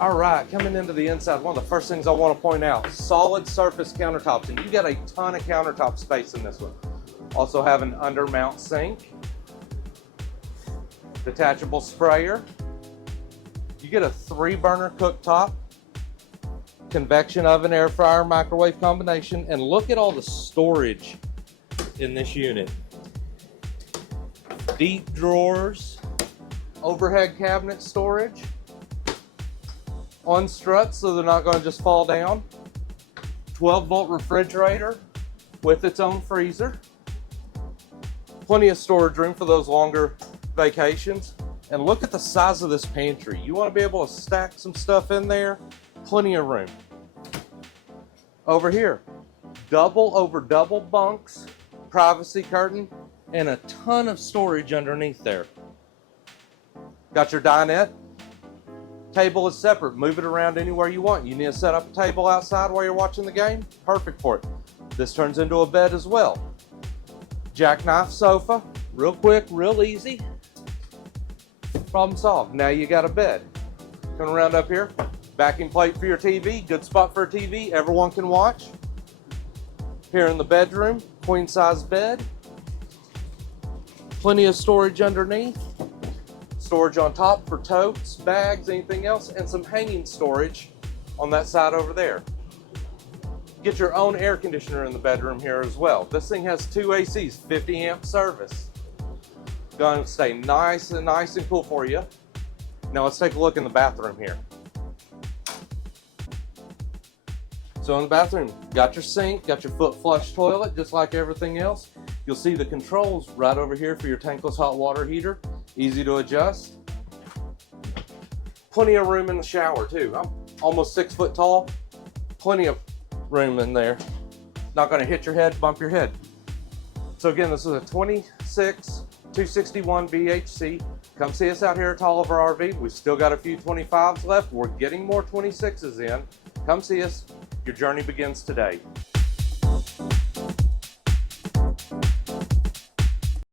All right, coming into the inside, one of the first things I want to point out, solid surface countertops, and you got a ton of countertop space in this one. Also have an undermount sink, detachable sprayer. You get a 3-burner cooktop, convection oven, air fryer, microwave combination, and look at all the storage in this unit. Deep drawers, overhead cabinet storage, on struts so they're not going to just fall down. 12-volt refrigerator with its own freezer. Plenty of storage room for those longer vacations. And look at the size of this pantry. You want to be able to stack some stuff in there, plenty of room. Over here, double over double bunks, privacy curtain, and a ton of storage underneath there. Got your dinette. Table is separate. Move it around anywhere you want. You need to set up a table outside while you're watching the game? Perfect for it. This turns into a bed as well. Jackknife sofa. Real quick, real easy. Problem solved. Now you got a bed. Come around up here. Backing plate for your TV. Good spot for a TV. Everyone can watch. Here in the bedroom, queen size bed. Plenty of storage underneath. Storage on top for totes, bags, anything else, and some hanging storage on that side over there. Get your own air conditioner in the bedroom here as well. This thing has 2 ACs, 50 amp service. Going to stay nice and cool for you. Now let's take a look in the bathroom here. So in the bathroom, got your sink, got your foot flush toilet, just like everything else. You'll see the controls right over here for your tankless hot water heater. Easy to adjust. Plenty of room in the shower too. I'm almost 6 foot tall. Plenty of room in there. Not going to hit your head, bump your head. So again, this is a 26 261 BHC. Come see us out here at Tolliver RV. We've still got a few 25s left. We're getting more 26s in. Come see us. Your journey begins today.